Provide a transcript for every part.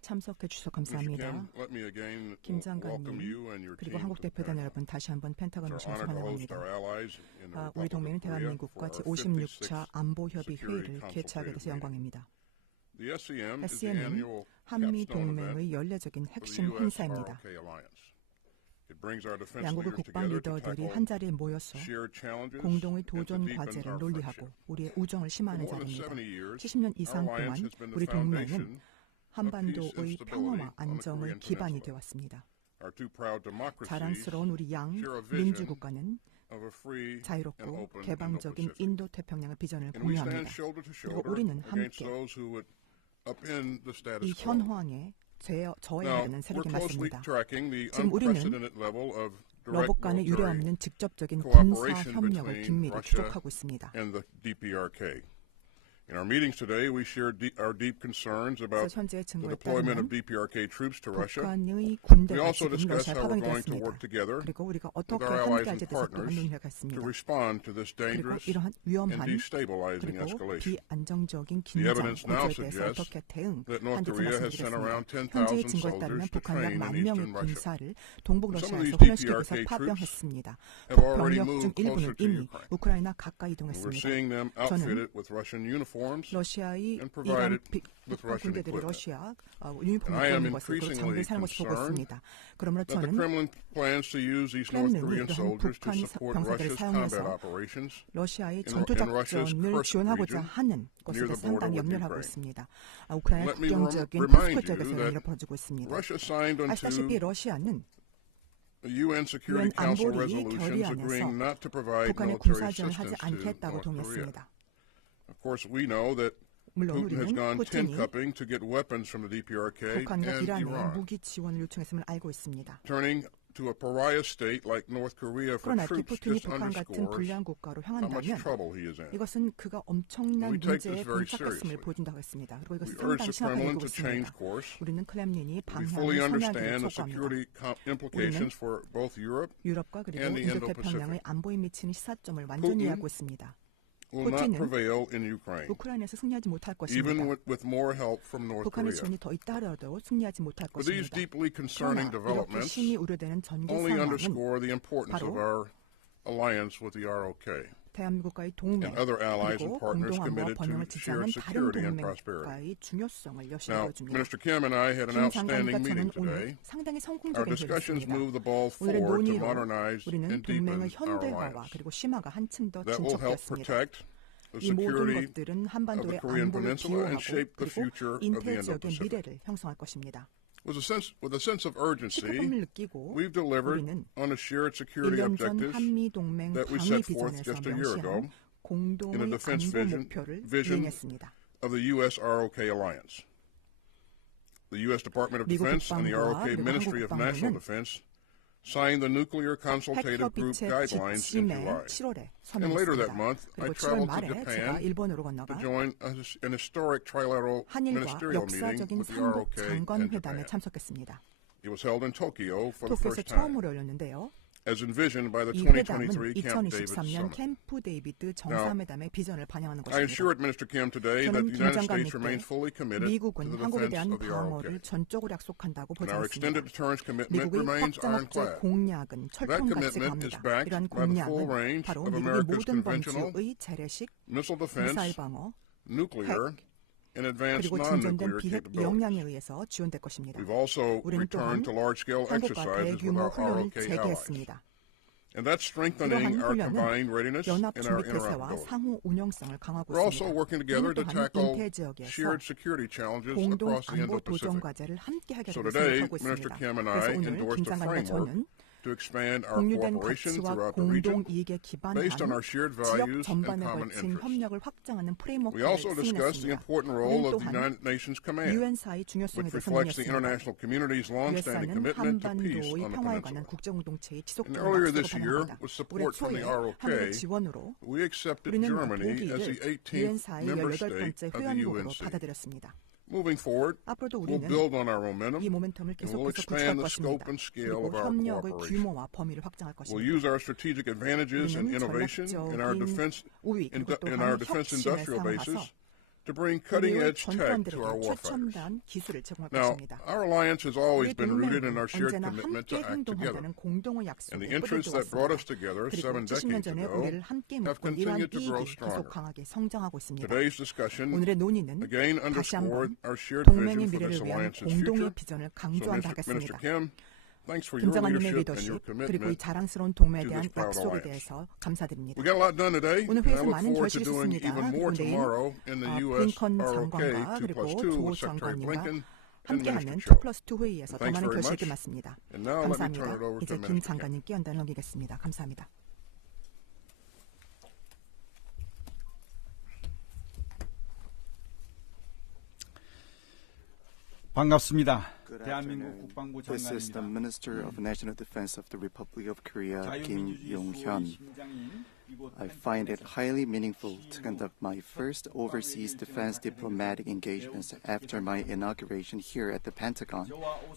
참석해 주셔서 감사합니다. 김 장관님, 그리고 한국 대표단 여러분 다시 한번 펜타곤 오셔서 환영합니다. 우리 동맹은 대한민국과 제56차 안보협의 회의를 개최하게 돼서 영광입니다. SCM은 한미 동맹의 연례적인 핵심 행사입니다. 양국의 국방 리더들이 한자리에 모여서 공동의 도전 과제를 논의하고 우리의 우정을 심화하는 자리입니다. 70년 이상 동안 우리 동맹은 한반도의 평화와 안정의 기반이 되었습니다. 자랑스러운 우리 양 민주국가는 자유롭고 개방적인 인도태평양의 비전을 공유합니다. 그리고 우리는 함께 이 현황에 저해야 되는 세력이 맞습니다. 지금 우리는 러복 간의 유례없는 직접적인 군사 협력을 긴밀히 추적하고 있습니다. In our meetings today, we shared our deep concerns about the deployment of DPRK troops to Russia. We also discussed how we're going to work together with our allies and partners to respond to this dangerous and destabilizing escalation. The evidence now suggests that North Korea has sent around 10,000 soldiers to train in eastern Russia. Some of these DPRK troops have already moved closer to Ukraine. We're seeing them outfitted with Russian uniforms. 러시아의 이란 군대들이 러시아 유니폼을 입는 것을 장비를 사는 것을 보고 있습니다. 그러므로 저는 크렘린이 이러한 북한 병사들을 사용해서 러시아의 전투작전을 지원하고자 하는 것에 대해서 상당히 염려를 하고 있습니다. 우크라이나 국경적인 모스크 지역에서 연일로 벌어지고 있습니다. 아시다시피 러시아는 UN 안보리 결의안에서 북한의 군사지원을 하지 않겠다고 동의했습니다. Of course, we know that Putin has gone tin cupping to get weapons from the DPRK and Iran. 무기 지원을 요청했음을 알고 있습니다. Turning to a pariah state like North Korea for troops just underscores how much trouble he is in. 이것은 그가 엄청난 문제에 봉착했음을 보여준다고 했습니다. 그리고 이것은 상당히 심각하게 보고 있습니다. 우리는 크렘린이 방향을 선회하기를 촉구합니다. 우리는 유럽과 그리고 인도태평양의 안보에 미치는 시사점을 완전히 이해하고 있습니다. Putin will not prevail in Ukraine, 우크라이나에서 승리하지 못할 것입니다. even with more help from North 북한의 Korea. 지원이 더 있다 하더라도 승리하지 못할 But these 것입니다. deeply concerning 그러나 이렇게 developments 심히 우려되는 전개 only 상황은 underscore the importance of our alliance with the ROK 대한민국과의 동맹 and other allies and 그리고 partners 공동안보와 committed 번영을 to 지지하는 shared 다른 security and prosperity. 동맹과의 중요성을 여실히 Now, 보여줍니다. Minister Kim and I had an 김 outstanding 장관과 meeting 저는 오늘 today. 상당히 Our 성공적인 discussions 회의였습니다. move the ball 오늘의 forward to 논의로 modernize 우리는 and deepen 동맹의 our 현대화와 alliance. 그리고 심화가 한층 더 That will help 진척되었습니다. protect the 이 모든 security 것들은 of the 한반도의 Korean 안보를 Peninsula and 기여하고 shape the 그리고 future of the 인태지역의 Indo-Pacific. 미래를 형성할 것입니다. With a sense of urgency, 시급함을 느끼고 we've delivered 우리는 on the shared security 1년 전 objectives 한미동맹 that we 방위 set forth 비전에서 just a year ago 명시한 공동의 in the defense 안보 목표를 vision 이행했습니다. of the U.S. ROK alliance. The U.S. Department of 미국 Defense and the 국방부와 ROK 그리고 Ministry of 한국 National 국방부는 Defense signed the Nuclear Consultative Group 핵협의체 guidelines in 지침에 July. 7월에 And later that 서명했습니다. month, I 그리고 7월 traveled to 말에 제가 Japan 일본으로 건너가 to join an historic trilateral 한일과 ministerial meeting 역사적인 with the 삼국 ROK and 장관회담에 Japan. 참석했습니다. It was held in Tokyo for the 도쿄에서 first time, 처음으로 열렸는데요. as envisioned by the 이 회담은 2023 Camp David 2023년 Summit. 캠프 데이비드 정상회담의 비전을 반영하는 I 것입니다. assured Minister Kim today that 저는 the 김 United States 장관님께 remains fully committed to 미국은 the 한국에 defense 대한 of the 방어를 ROK. 전적으로 약속한다고 And our 보장했습니다. extended deterrence commitment 미국의 remains 확장 억제 ironclad. 공약은 That 철통같이 commitment is 갑니다. backed 이러한 by the full 공약은 range 바로 of 미국의 America's 모든 conventional 범주의 재래식, missile defense, 미사일 방어, nuclear, and advanced 그리고 진전된 non-nuclear 비핵 capabilities. 역량에 의해서 지원될 것입니다. We've also 우리는 또한 returned to large-scale 한국과 exercises with 대규모 our 훈련을 ROK allies. 재개했습니다. And that's strengthening 이러한 our 훈련은 combined readiness 연합 and our 준비태세와 interoperability. 상호 운영성을 강화하고 We're also 있습니다. working together to 또한 tackle 인태 지역에서 shared security challenges 공동 across the 안보 도전 Indo-Pacific. 과제를 함께 하게 So 되고 today, 생각하고 Minister 있습니다. Kim and 그래서 I 오늘 endorsed 김 a 장관과 framework 저는 to expand our 공유된 cooperation 가치와 throughout the region 공동 이익에 기반한 based on our shared 지역 values and 전반에 common 걸친 interests. 협력을 확장하는 We 프레임워크를 also discussed the 승인했습니다. important role 우리는 of the 또한 United Nations Command, 유엔사의 중요성에 which 대해서 reflects the 논의했습니다. international community's long-standing 유엔사는 commitment to peace 한반도의 on the 평화에 관한 peninsula. 국제공동체의 And 지속적인 earlier 약속을 this year, 반영합니다. with 올해 support from 초에 the ROK, 한국의 지원으로 we accepted 우리는 Germany as the 독일을 18th 유엔사의 member 18번째 state of the 회원국으로 UNC. 받아들였습니다. Moving forward, 앞으로도 we'll 우리는 build on our momentum 이 모멘텀을 and we'll 계속해서 구축할 expand the 것입니다. scope and scale of 그리고 our 협력의 cooperation. 규모와 범위를 확장할 We'll 것입니다. use our strategic advantages and 우리는 innovation in our 전략적인 defense 우위 그리고 in our 또한 defense 혁신을 industrial bases 사용해서 to bring cutting-edge tech to our warfighters. Now, our alliance has always been rooted in our shared commitment to act together, and the interests that brought us together 7 decades ago have continued to grow stronger. Today's discussion again underscored our shared vision for this alliance's future. So, Minister Kim, thanks for your leadership and your commitment to this proud alliance. We got a lot done today, and I look forward to doing even more tomorrow in the U.S. ROK 2+2 with Secretary Blinken and Minister Cho. Thanks very much. And now let me turn it over to Minister Kim. 반갑습니다. This is the Minister of National Defense of the Republic of Korea, Kim Yong-hyun. I find it highly meaningful to conduct my first overseas defense diplomatic engagements after my inauguration here at the Pentagon,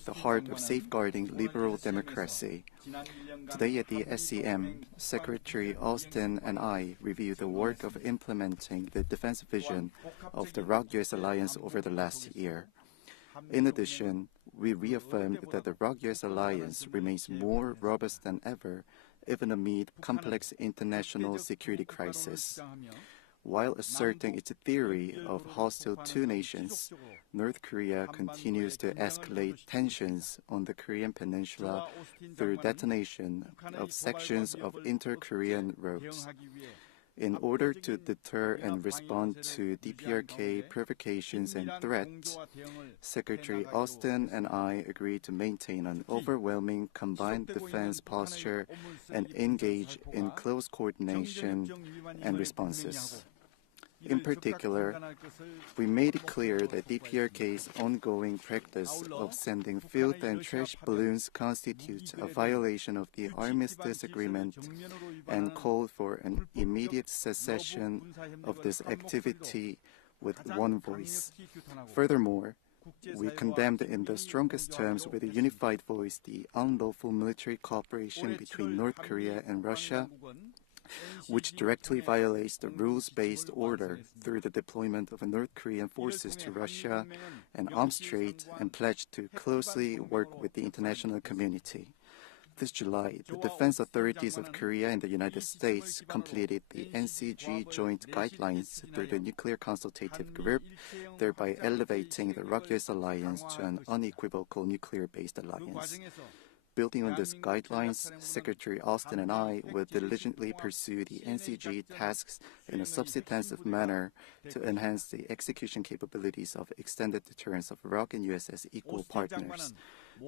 the heart of safeguarding liberal democracy. Today at the SCM, Secretary Austin and I reviewed the work of implementing the defense vision of the ROK-US alliance over the last year. In addition, we reaffirmed that the ROK-US alliance remains more robust than ever, even amid complex international security crisis. While asserting its theory of hostile two nations, North Korea continues to escalate tensions on the Korean peninsula through detonation of sections of inter-Korean roads. In order to deter and respond to DPRK provocations and threats, Secretary Austin and I agreed to maintain an overwhelming combined defense posture and engage in close coordination and responses. In particular, we made it clear that DPRK's ongoing practice of sending filth and trash balloons constitutes a violation of the Armistice Agreement and called for an immediate cessation of this activity with one voice. Furthermore, we condemned in the strongest terms with a unified voice the unlawful military cooperation between North Korea and Russia, which directly violates the rules-based order through the deployment of North Korean forces to Russia and arms trade, and pledged to closely work with the international community. This July, the defense authorities of Korea and the United States completed the NCG joint guidelines through the Nuclear Consultative Group, thereby elevating the ROK-US alliance to an unequivocal nuclear-based alliance. Building on these guidelines, Secretary Austin and I will diligently pursue the NCG tasks in a substantive manner to enhance the execution capabilities of extended deterrence of ROK and US as equal partners.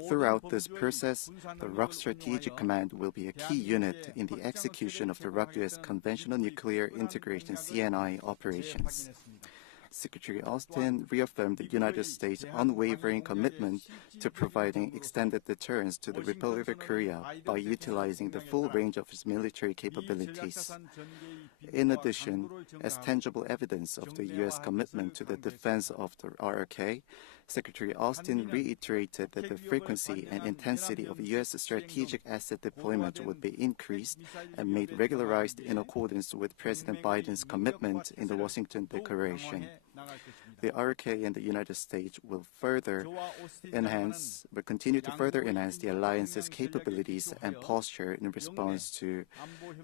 Throughout this process, the ROK Strategic Command will be a key unit in the execution of the ROK-US Conventional Nuclear Integration CNI operations. Secretary Austin reaffirmed the United States' unwavering commitment to providing extended deterrence to the Republic of Korea by utilizing the full range of its military capabilities. In addition, as tangible evidence of the U.S. commitment to the defense of the RRK, Secretary Austin reiterated that the frequency and intensity of U.S. strategic asset deployment would be increased and made regularized in accordance with President Biden's commitment in the Washington Declaration. The RRK and the United States will continue to further enhance the alliance's capabilities and posture in response to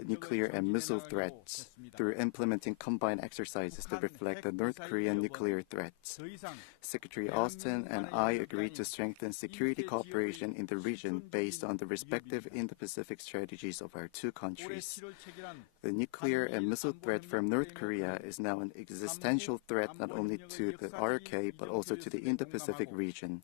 nuclear and missile threats through implementing combined exercises that reflect the North Korean nuclear threats. Secretary Austin and I agreed to strengthen security cooperation in the region based on the respective Indo-Pacific strategies of our two countries. The nuclear and missile threat from North Korea is now an existential threat not only to the RRK but also to the Indo-Pacific region.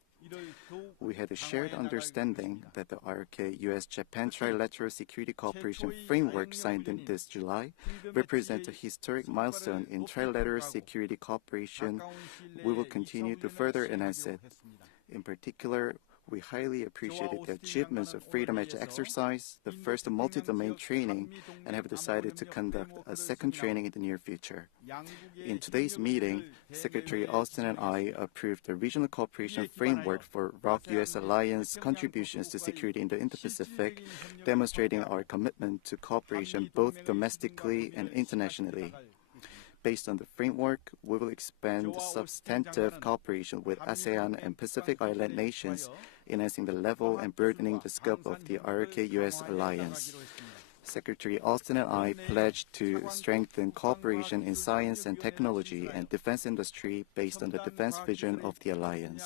We had a shared understanding that the RRK-US-Japan Trilateral Security Cooperation Framework signed in this July represents a historic milestone in trilateral security cooperation. We will continue to further enhance it. In particular, we highly appreciated the achievements of Freedom Edge exercise, the first multi-domain training, and have decided to conduct a second training in the near future. In today's meeting, Secretary Austin and I approved the Regional Cooperation Framework for ROK-US Alliance contributions to security in the Indo-Pacific, demonstrating our commitment to cooperation both domestically and internationally. Based on the framework, we will expand substantive cooperation with ASEAN and Pacific Island nations, enhancing the level and broadening the scope of the RK-US alliance. Secretary Austin and I pledged to strengthen cooperation in science and technology and defense industry based on the defense vision of the alliance.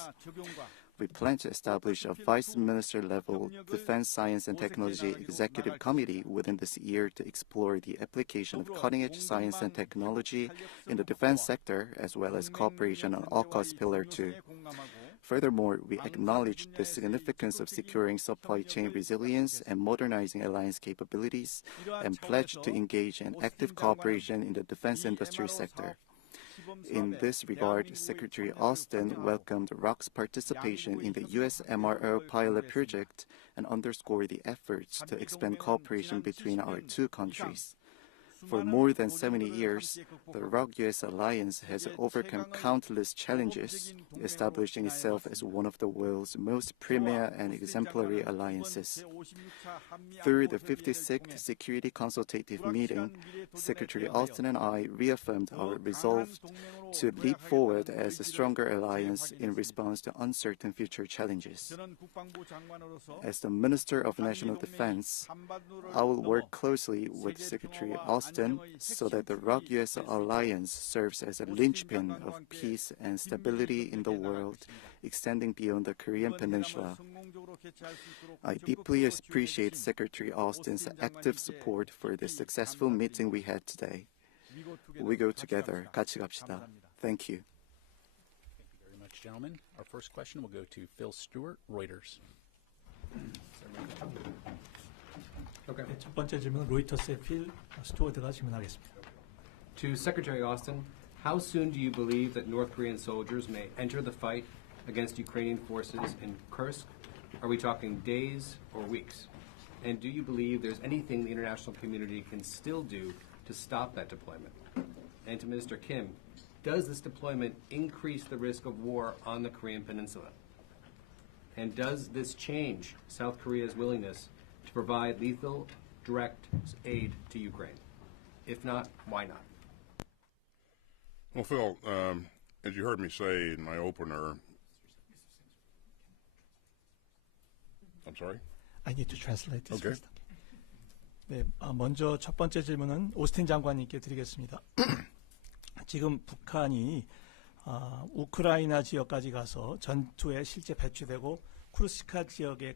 We plan to establish a Vice Minister-level Defense Science and Technology Executive Committee within this year to explore the application of cutting-edge science and technology in the defense sector, as well as cooperation on AUKUS Pillar 2. Furthermore, we acknowledge the significance of securing supply chain resilience and modernizing alliance capabilities, and pledge to engage in active cooperation in the defense industry sector. In this regard, Secretary Austin welcomed ROK's participation in the U.S. MRO pilot project and underscored the efforts to expand cooperation between our two countries. For more than 70 years, the ROK-US alliance has overcome countless challenges, establishing itself as one of the world's most premier and exemplary alliances. Through the 56th Security Consultative Meeting, Secretary Austin and I reaffirmed our resolve to leap forward as a stronger alliance in response to uncertain future challenges. As the Minister of National Defense, I will work closely with Secretary Austin so that the ROK-US alliance serves as a linchpin of peace and stability in the world, extending beyond the Korean Peninsula. I deeply appreciate Secretary Austin's active support for the successful meeting we had today. We go together. 같이 갑시다. Thank you. Thank you very much, gentlemen. Our first question will go to Phil Stewart, Reuters. Okay. 첫 번째 질문은 로이터스의 필 스튜어드가 질문하겠습니다. To Secretary Austin, how soon do you believe that North Korean soldiers may enter the fight against Ukrainian forces in Kursk? Are we talking days or weeks? And do you believe there's anything the international community can still do to stop that deployment? And to Minister Kim, does this deployment increase the risk of war on the Korean Peninsula? And does this change South Korea's willingness to provide lethal, direct aid to Ukraine? If not, why not? Well, Phil, as you heard me say in my opener, I'm sorry? I need to translate this. Okay. 네, 먼저 첫 번째 질문은 오스틴 장관님께 드리겠습니다. 지금 북한이 우크라이나 지역까지 가서 전투에 실제 배치되고 쿠르스카 지역에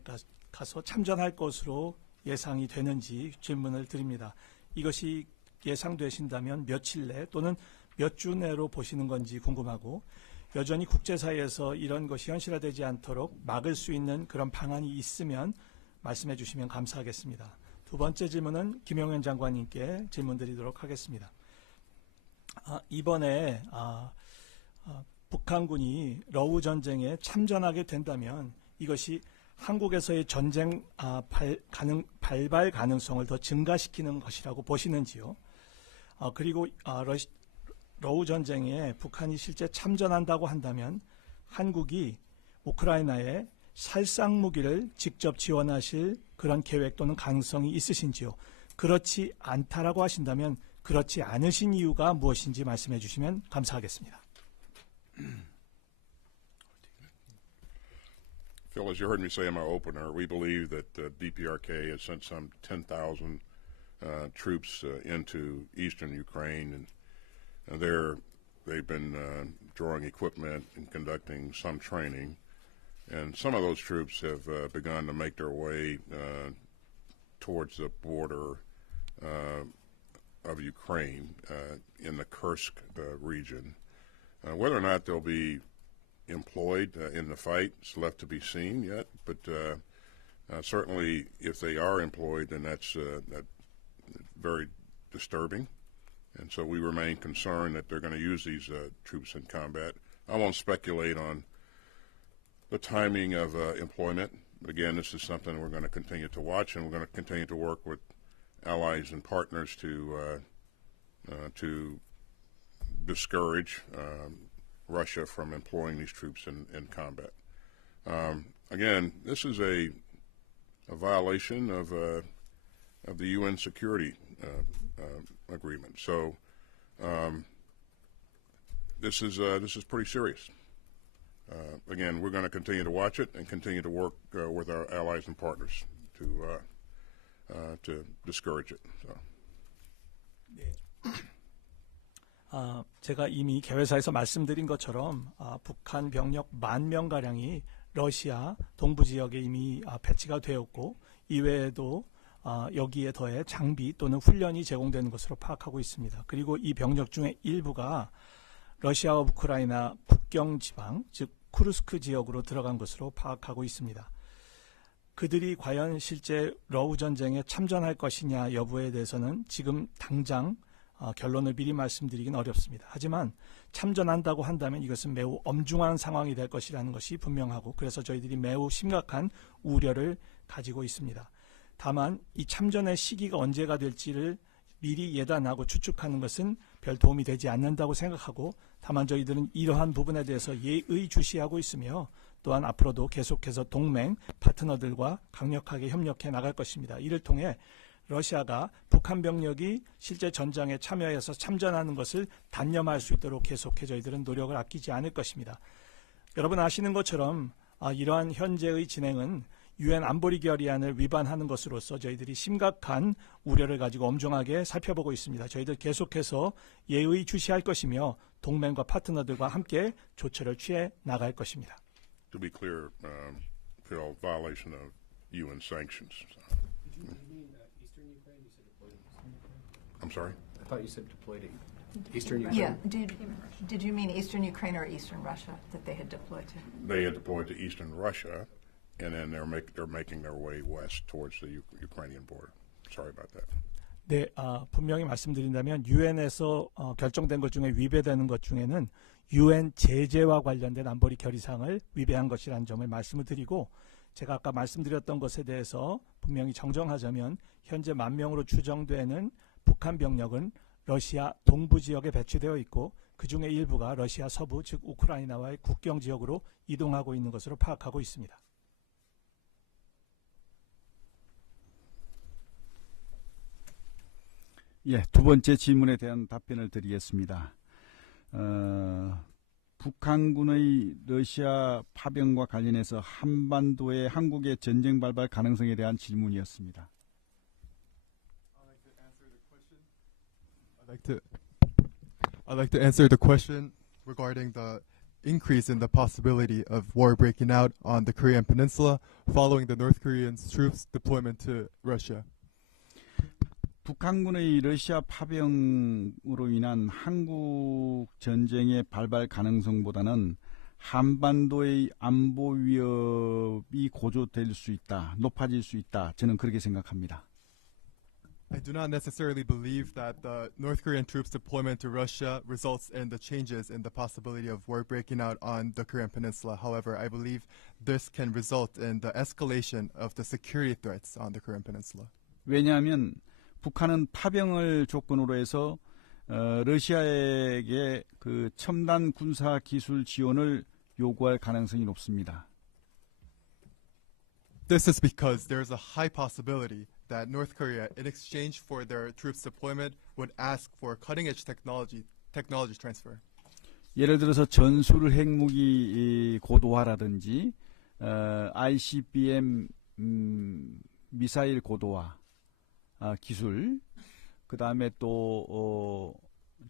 가서 참전할 것으로 예상이 되는지 질문을 드립니다. 이것이 예상되신다면 며칠 내 또는 몇 주 내로 보시는 건지 궁금하고, 여전히 국제사회에서 이런 것이 현실화되지 않도록 막을 수 있는 그런 방안이 있으면 말씀해 주시면 감사하겠습니다. 두 번째 질문은 김용현 장관님께 질문 드리도록 하겠습니다. 이번에 북한군이 러우 전쟁에 참전하게 된다면 이것이 한국에서의 전쟁 발발 가능성을 더 증가시키는 것이라고 보시는지요? 그리고 러우 전쟁에 북한이 실제 참전한다고 한다면 한국이 우크라이나에 살상 무기를 직접 지원하실 그런 계획 또는 가능성이 있으신지요? 그렇지 않다라고 하신다면 그렇지 않으신 이유가 무엇인지 말씀해 주시면 감사하겠습니다. Phil, as you heard me say in my opener, we believe that DPRK has sent some 10,000 troops into eastern Ukraine, and they've been drawing equipment and conducting some training, and some of those troops have begun to make their way towards the border of Ukraine in the Kursk region. Whether or not they'll be employed in the fight is left to be seen yet, but certainly if they are employed, then that's very disturbing, and so we remain concerned that they're going to use these troops in combat. I won't speculate on the timing of employment, but again, this is something we're going to continue to watch, and we're going to continue to work with allies and partners to discourage Russia from employing these troops in combat. Again, this is a violation of the UN Security Agreement. So this is pretty serious. Again, we're going to continue to watch it and continue to work with our allies and partners to discourage it. So. 제가 이미 개회사에서 말씀드린 것처럼 북한 병력 10,000명가량이 러시아 동부 지역에 이미 배치가 되었고 이외에도 여기에 더해 장비 또는 훈련이 제공되는 것으로 파악하고 있습니다. 그리고 이 병력 중에 일부가 러시아와 우크라이나 국경 지방, 즉 쿠르스크 지역으로 들어간 것으로 파악하고 있습니다. 그들이 과연 실제 러우 전쟁에 참전할 것이냐 여부에 대해서는 지금 당장 결론을 미리 말씀드리긴 어렵습니다. 하지만 참전한다고 한다면 이것은 매우 엄중한 상황이 될 것이라는 것이 분명하고 그래서 저희들이 매우 심각한 우려를 가지고 있습니다. 다만 이 참전의 시기가 언제가 될지를 미리 예단하고 추측하는 것은 별 도움이 되지 않는다고 생각하고 다만 저희들은 이러한 부분에 대해서 예의주시하고 있으며 또한 앞으로도 계속해서 동맹, 파트너들과 강력하게 협력해 나갈 것입니다. 이를 통해 러시아가 북한 병력이 실제 전장에 참여해서 참전하는 것을 단념할 수 있도록 계속해 저희들은 노력을 아끼지 않을 것입니다. 여러분 아시는 것처럼 이러한 현재의 진행은 유엔 안보리 결의안을 위반하는 것으로서 저희들이 심각한 우려를 가지고 엄중하게 살펴보고 있습니다. 저희들 계속해서 예의주시할 것이며 동맹과 파트너들과 함께 조처를 취해 나갈 것입니다. To be clear, violation of UN sanctions. I'm sorry? I thought you said deployed to Eastern Ukraine. Yeah. Did you mean Eastern Ukraine or Eastern Russia that they had deployed to? They had deployed to Eastern Russia, and then they're making their way west towards the Ukrainian border. Sorry about that. 네, 분명히 말씀드린다면 유엔에서 결정된 것 중에 위배되는 것 중에는 유엔 제재와 관련된 안보리 결의사항을 위배한 것이라는 점을 말씀을 드리고 제가 아까 말씀드렸던 것에 대해서 분명히 정정하자면 현재 10,000명으로 추정되는 북한 병력은 러시아 동부 지역에 배치되어 있고 그중에 일부가 러시아 서부 즉 우크라이나와의 국경 지역으로 이동하고 있는 것으로 파악하고 있습니다. 예, 두 번째 질문에 대한 답변을 드리겠습니다. 북한군의 러시아 파병과 관련해서 한반도의 한국의 전쟁 발발 가능성에 대한 질문이었습니다. I'd like to answer the question regarding the increase in the possibility of war breaking out on the Korean Peninsula following the North Korean troops deployment to Russia. 북한군의 러시아 파병으로 인한 한국 전쟁의 발발 가능성보다는 한반도의 안보 위협이 고조될 수 있다, 높아질 수 있다. 저는 그렇게 생각합니다. I do not necessarily believe that the North Korean troops deployment to Russia results in the changes in the possibility of war breaking out on the Korean Peninsula. However, I believe this can result in the escalation of the security threats on the Korean Peninsula. 왜냐하면 북한은 파병을 조건으로 해서 러시아에게 그 첨단 군사 기술 지원을 요구할 가능성이 높습니다. This is because there is a high possibility that North Korea, in exchange for their troops deployment, would ask for cutting-edge technology transfer. 예를 들어서 전술 핵무기 고도화라든지 ICBM 미사일 고도화 기술, 그 다음에 또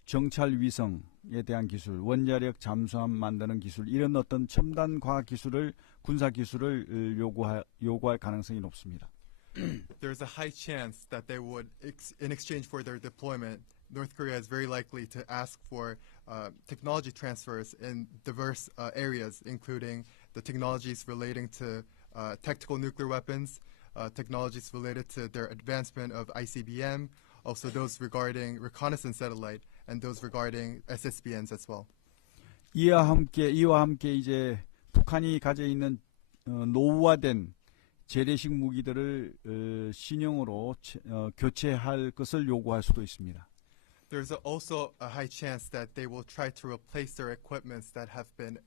정찰 위성에 대한 기술, 원자력 잠수함 만드는 기술, 이런 어떤 첨단 과학 기술을, 군사 기술을 요구할 가능성이 높습니다. There's a high chance that they would, in exchange for their deployment, North Korea is very likely to ask for technology transfers in diverse areas, including the technologies relating to tactical nuclear weapons, technologies related to their advancement of ICBM, also those regarding reconnaissance satellite, and those regarding SSBNs as well. 이와 함께 이제 북한이 가져 있는 노후화된 재래식 무기들을 신형으로 교체할 것을 요구할 수도 있습니다. There's also a high chance that they will try to replace their equipments that have been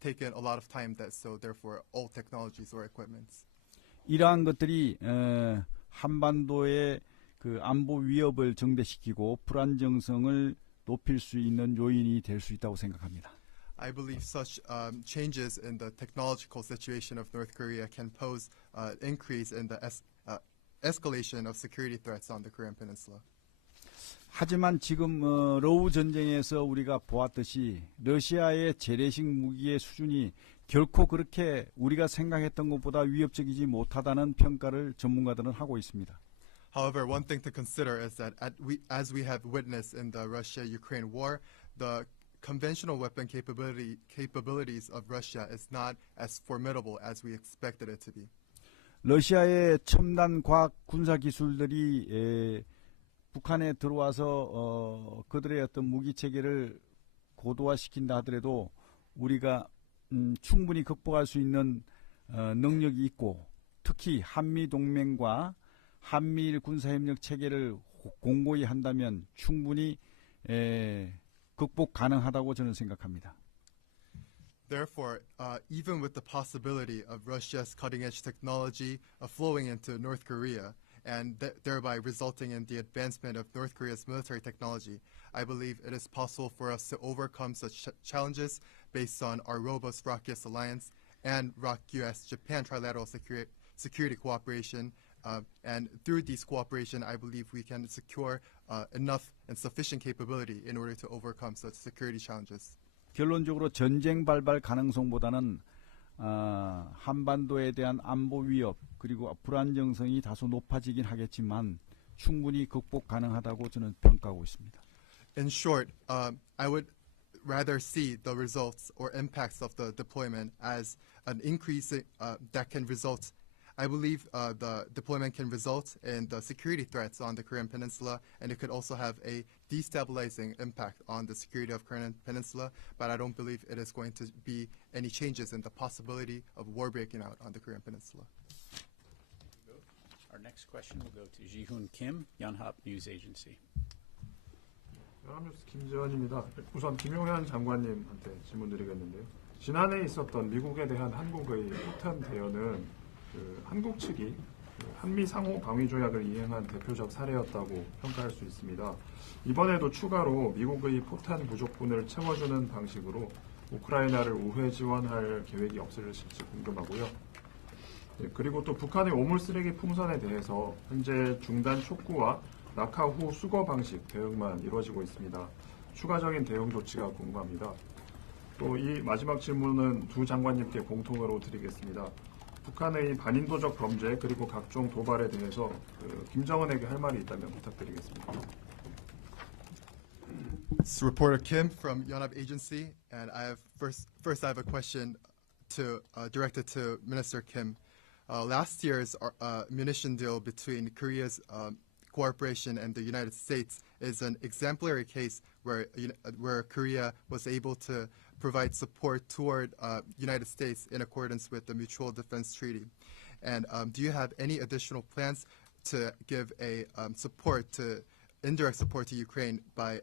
taken a lot of time, that so therefore old technologies or equipments. 이러한 것들이 한반도의 그 안보 위협을 증대시키고 불안정성을 높일 수 있는 요인이 될 수 있다고 생각합니다. I believe such changes in the technological situation of North Korea can pose an increase in the escalation of security threats on the Korean Peninsula. 하지만 지금 러우 전쟁에서 우리가 보았듯이 러시아의 재래식 무기의 수준이 결코 그렇게 우리가 생각했던 것보다 위협적이지 못하다는 평가를 전문가들은 하고 있습니다. However, one thing to consider is that as we have witnessed in the Russia-Ukraine war, the conventional weapon capabilities of Russia is not as formidable as we expected it to be. 러시아의 첨단 과학 군사 기술들이 북한에 들어와서 그들의 어떤 무기 체계를 고도화시킨다 하더라도 우리가 충분히 극복할 수 있는 능력이 있고 특히 한미 동맹과 한미일 군사협력 체계를 공고히 한다면 충분히 극복 가능하다고 저는 생각합니다. Therefore, even with the possibility of Russia's cutting-edge technology flowing into North Korea and thereby resulting in the advancement of North Korea's military technology, I believe it is possible for us to overcome such challenges based on our robust ROK-US alliance and ROK-US-Japan trilateral security cooperation. And through these cooperation, I believe we can secure enough and sufficient capability in order to overcome such security challenges. 결론적으로 전쟁 발발 가능성보다는 한반도에 대한 안보 위협 그리고 불안정성이 다소 높아지긴 하겠지만 충분히 극복 가능하다고 저는 평가하고 있습니다. In short, I would rather see the results or impacts of the deployment as an increase that can result. I believe the deployment can result in the security threats on the Korean Peninsula, and it could also have a destabilizing impact on the security of Korean Peninsula, but I don't believe it is going to be any changes in the possibility of war breaking out on the Korean Peninsula. Our next question will go to Ji-Hoon Kim, Yonhap News Agency. 연합뉴스 김재원입니다. 우선 김용현 장관님한테 질문드리겠는데요. 지난해 있었던 미국에 대한 한국의 포탄 대여는 한국 측이 한미 상호 방위 조약을 이행한 대표적 사례였다고 평가할 수 있습니다. 이번에도 추가로 미국의 포탄 부족분을 채워주는 방식으로 우크라이나를 우회 지원할 계획이 없으실지 궁금하고요. 그리고 또 북한의 오물 쓰레기 풍선에 대해서 현재 중단 촉구와 낙하 후 수거 방식 대응만 이루어지고 있습니다. 추가적인 대응 조치가 궁금합니다. 또 이 마지막 질문은 두 장관님께 공통으로 드리겠습니다. 북한의 반인도적 범죄 그리고 각종 도발에 대해서 김정은에게 할 말이 있다면 부탁드리겠습니다. It's reporter Kim from Yonhap Agency, and first I have a question directed to Minister Kim. Last year's munition deal between Korea's cooperation and the United States is an exemplary case where Korea was able to provide support toward United States in accordance with the Mutual Defense Treaty. And do you have any additional plans to give a indirect support to Ukraine by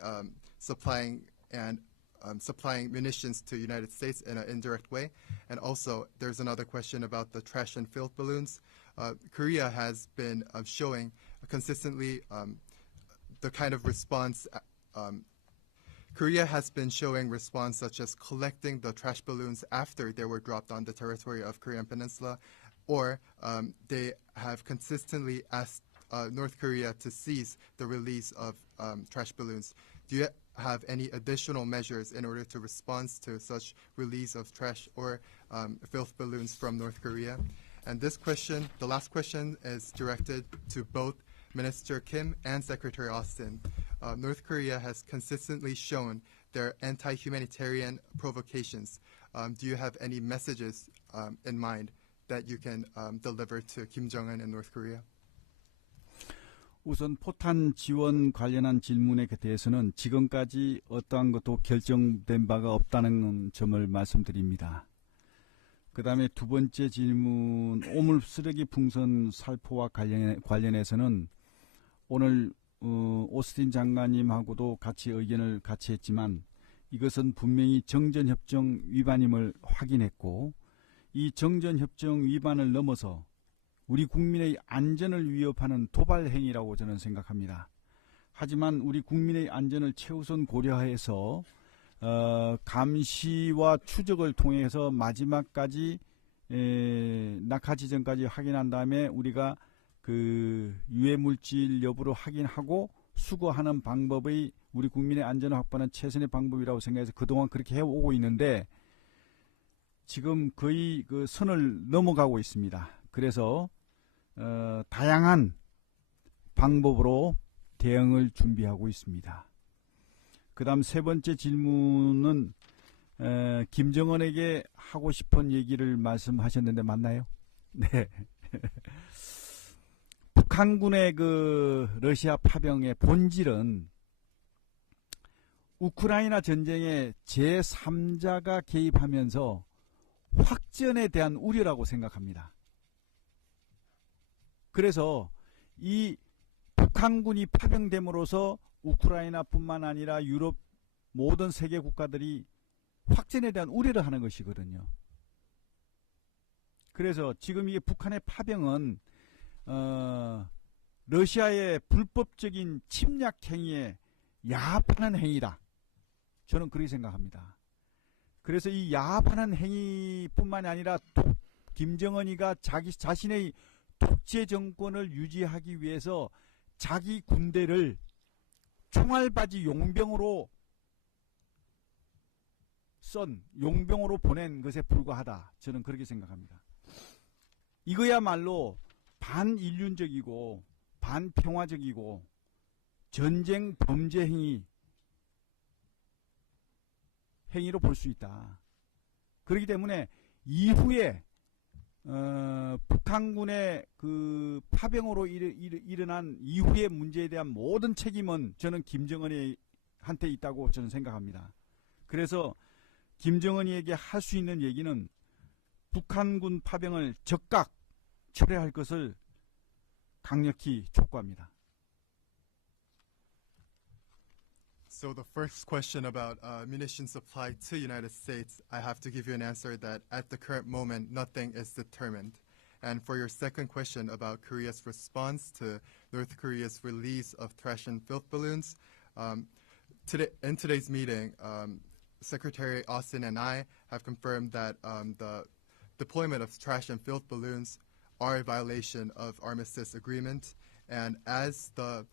supplying munitions to United States in an indirect way? And also, there's another question about the trash and filth balloons. Korea has been showing consistently the kind of response. Korea has been showing response such as collecting the trash balloons after they were dropped on the territory of Korean Peninsula, or they have consistently asked North Korea to cease the release of trash balloons. Do you have any additional measures in order to respond to such release of trash or filth balloons from North Korea? And this question, the last question, is directed to both Minister Kim and Secretary Austin. North Korea has consistently shown their anti-humanitarian provocations. Do you have any messages in mind that you can deliver to Kim Jong-un and North Korea? 우선 포탄 지원 관련한 질문에 대해서는 지금까지 어떠한 것도 결정된 바가 없다는 점을 말씀드립니다. 그 다음에 두 번째 질문, 오물 쓰레기 풍선 살포와 관련해서는 오늘 오스틴 장관님하고도 같이 의견을 같이 했지만 이것은 분명히 정전협정 위반임을 확인했고 이 정전협정 위반을 넘어서 우리 국민의 안전을 위협하는 도발 행위라고 저는 생각합니다. 하지만 우리 국민의 안전을 최우선 고려해서 감시와 추적을 통해서 마지막까지 낙하 지점까지 확인한 다음에 우리가 그 유해 물질 여부를 확인하고 수거하는 방법의 우리 국민의 안전을 확보하는 최선의 방법이라고 생각해서 그동안 그렇게 해오고 있는데 지금 거의 그 선을 넘어가고 있습니다. 그래서 다양한 방법으로 대응을 준비하고 있습니다. 그 다음 세 번째 질문은 김정은에게 하고 싶은 얘기를 말씀하셨는데 맞나요? 네. 북한군의 그 러시아 파병의 본질은 우크라이나 전쟁에 제3자가 개입하면서 확전에 대한 우려라고 생각합니다. 그래서 이 북한군이 파병됨으로써 우크라이나뿐만 아니라 유럽 모든 세계 국가들이 확전에 대한 우려를 하는 것이거든요. 그래서 지금 이게 북한의 파병은 러시아의 불법적인 침략 행위에 야합하는 행위다. 저는 그렇게 생각합니다. 그래서 이 야합하는 행위뿐만 아니라 김정은이가 자신의 독재 정권을 유지하기 위해서 자기 군대를 총알바지 용병으로 용병으로 보낸 것에 불과하다. 저는 그렇게 생각합니다. 이거야말로 반인륜적이고 반평화적이고 전쟁 범죄 행위로 볼 수 있다. 그렇기 때문에 이후에 북한군의 그 파병으로 일어난 이후의 문제에 대한 모든 책임은 저는 김정은한테 있다고 저는 생각합니다. 그래서 김정은이에게 할 수 있는 얘기는 북한군 파병을 즉각 철회할 것을 강력히 촉구합니다. So the first question about munition supply to United States, I have to give you an answer that at the current moment, nothing is determined. And for your second question about Korea's response to North Korea's release of trash and filth balloons, in today's meeting, Secretary Austin and I have confirmed that the deployment of trash and filth balloons are a violation of armistice agreement. And as the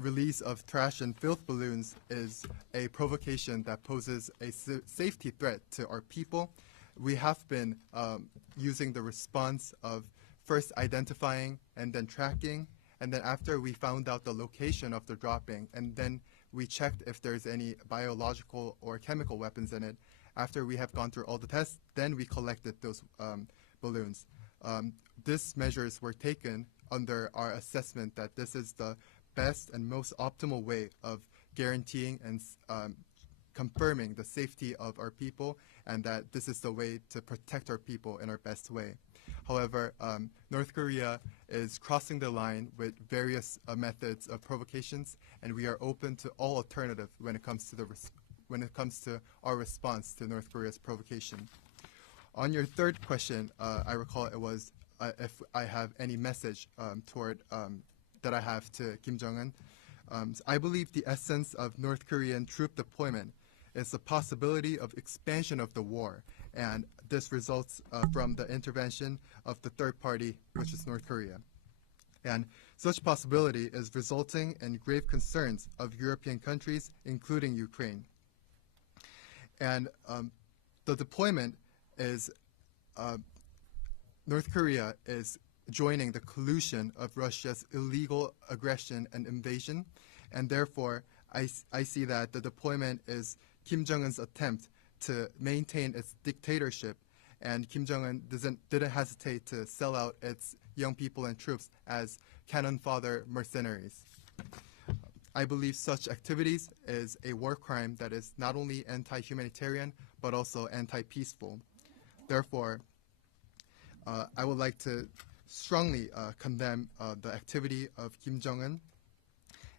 release of trash and filth balloons is a provocation that poses a safety threat to our people, we have been using the response of first identifying and then tracking, and then after we found out the location of the dropping, and then we checked if there's any biological or chemical weapons in it. After we have gone through all the tests, then we collected those balloons. These measures were taken under our assessment that this is the best and most optimal way of guaranteeing and confirming the safety of our people, and that this is the way to protect our people in our best way. However, North Korea is crossing the line with various methods of provocations, and we are open to all alternatives when it comes to our response to North Korea's provocation. On your third question, I recall it was if I have any message that I have to Kim Jong-un. I believe the essence of North Korean troop deployment is the possibility of expansion of the war, and this results from the intervention of the third party, which is North Korea. And such possibility is resulting in grave concerns of European countries, including Ukraine. And the deployment is, North Korea is joining the collusion of Russia's illegal aggression and invasion, and therefore I see that the deployment is Kim Jong-un's attempt to maintain its dictatorship, and Kim Jong-un didn't hesitate to sell out its young people and troops as cannon fodder mercenaries. I believe such activities is a war crime that is not only anti-humanitarian but also anti-peaceful. Therefore, I would like to strongly condemn the activity of Kim Jong-un,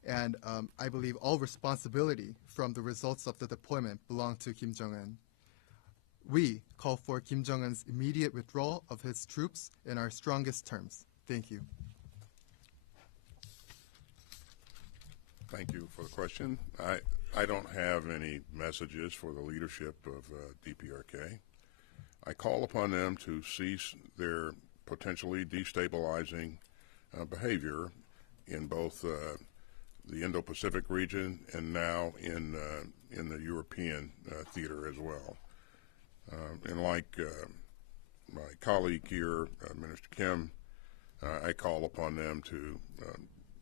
and I believe all responsibility from the results of the deployment belong to Kim Jong-un. We call for Kim Jong-un's immediate withdrawal of his troops in our strongest terms. Thank you. Thank you for the question. I don't have any messages for the leadership of DPRK. I call upon them to cease their potentially destabilizing behavior in both the Indo-Pacific region and now in the European theater as well. And like my colleague here, Minister Kim, I call upon them to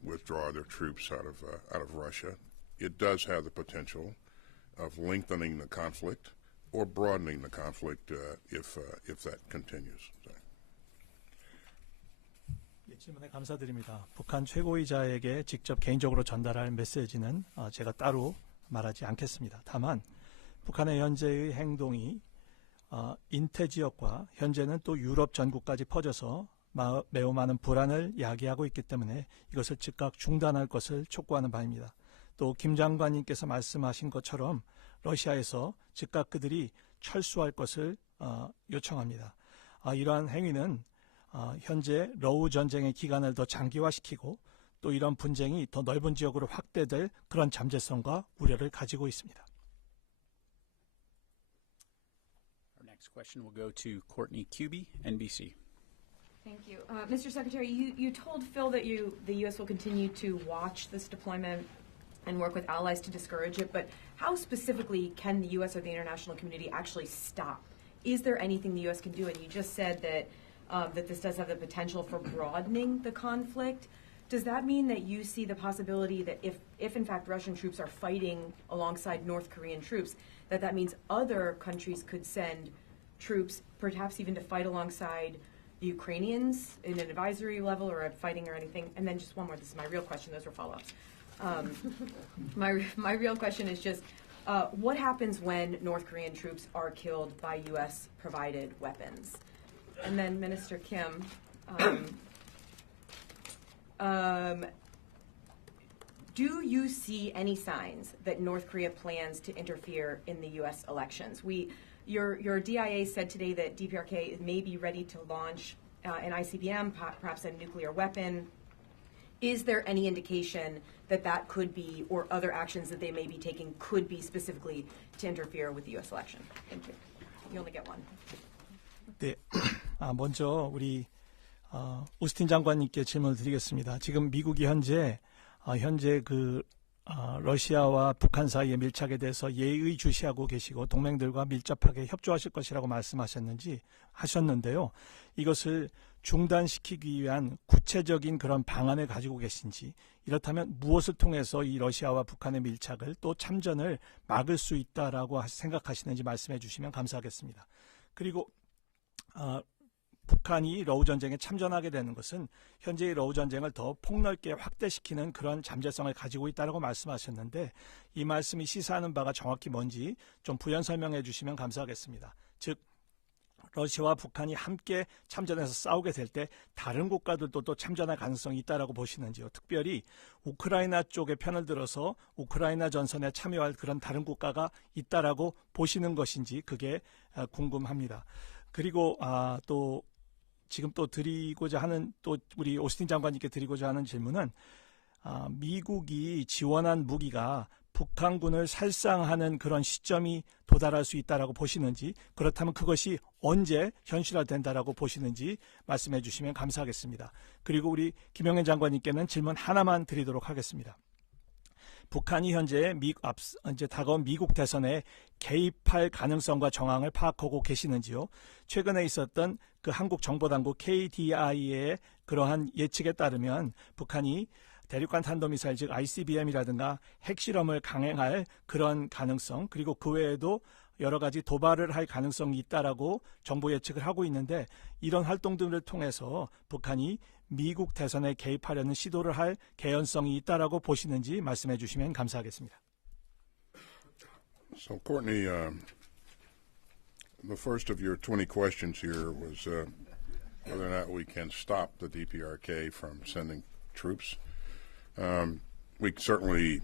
withdraw their troops out of Russia. It does have the potential of lengthening the conflict or broadening the conflict if that continues. 질문에 감사드립니다. 북한 최고위자에게 직접 개인적으로 전달할 메시지는 제가 따로 말하지 않겠습니다. 다만 북한의 현재의 행동이 인태 지역과 현재는 또 유럽 전국까지 퍼져서 매우 많은 불안을 야기하고 있기 때문에 이것을 즉각 중단할 것을 촉구하는 바입니다. 또 김 장관님께서 말씀하신 것처럼 러시아에서 즉각 그들이 철수할 것을 요청합니다. 이러한 행위는 현재 러우 전쟁의 기간을 더 장기화시키고 또 이런 분쟁이 더 넓은 지역으로 확대될 그런 잠재성과 우려를 가지고 있습니다. Our next question will go to Courtney Cubey, NBC. Thank you. Mr. Secretary, you told Phil that the U.S. will continue to watch this deployment and work with allies to discourage it, but how specifically can the U.S. or the international community actually stop? Is there anything the U.S. can do? And you just said that that this does have the potential for broadening the conflict. Does that mean that you see the possibility that if in fact Russian troops are fighting alongside North Korean troops, that means other countries could send troops, perhaps even to fight alongside the Ukrainians in an advisory level or at fighting or anything? And then just one more, this is my real question, those were follow-ups. My real question is just, what happens when North Korean troops are killed by U.S. provided weapons? And then Minister Kim, do you see any signs that North Korea plans to interfere in the U.S. elections? Your DIA said today that DPRK may be ready to launch an ICBM, perhaps a nuclear weapon. Is there any indication that could be, or other actions that they may be taking could be specifically to interfere with the U.S. election? Thank you. You only get one. 네, 먼저 우리 오스틴 장관님께 질문을 드리겠습니다. 지금 미국이 현재 러시아와 북한 사이의 밀착에 대해서 예의주시하고 계시고 동맹들과 밀접하게 협조하실 것이라고 하셨는데요. 이것을 중단시키기 위한 구체적인 그런 방안을 가지고 계신지, 이렇다면 무엇을 통해서 이 러시아와 북한의 밀착을 또 참전을 막을 수 있다라고 생각하시는지 말씀해 주시면 감사하겠습니다. 그리고 북한이 러우 전쟁에 참전하게 되는 것은 현재의 러우 전쟁을 더 폭넓게 확대시키는 그런 잠재성을 가지고 있다고 말씀하셨는데, 이 말씀이 시사하는 바가 정확히 뭔지 좀 부연 설명해 주시면 감사하겠습니다. 즉, 러시아와 북한이 함께 참전해서 싸우게 될 때 다른 국가들도 또 참전할 가능성이 있다고 보시는지요. 특별히 우크라이나 쪽의 편을 들어서 우크라이나 전선에 참여할 그런 다른 국가가 있다고 보시는 것인지 그게 궁금합니다. 그리고 또 지금 또 드리고자 하는, 또 우리 오스틴 장관님께 드리고자 하는 질문은 미국이 지원한 무기가 북한군을 살상하는 그런 시점이 도달할 수 있다고 보시는지, 그렇다면 그것이 언제 현실화된다고 보시는지 말씀해 주시면 감사하겠습니다. 그리고 우리 김영현 장관님께는 질문 하나만 드리도록 하겠습니다. 북한이 현재 이제 다가온 미국 대선에 개입할 가능성과 정황을 파악하고 계시는지요? 최근에 있었던 그 한국 정보당국 KDI의 그러한 예측에 따르면 북한이 대륙간 탄도미사일 즉 ICBM이라든가 핵실험을 강행할 그런 가능성, 그리고 그 외에도 여러 가지 도발을 할 가능성이 있다라고 정보 예측을 하고 있는데, 이런 활동들을 통해서 북한이 미국 대선에 개입하려는 시도를 할 개연성이 있다라고 보시는지 말씀해 주시면 감사하겠습니다. So Courtney, the first of your 20 questions here was whether or not we can stop the DPRK from sending troops. We certainly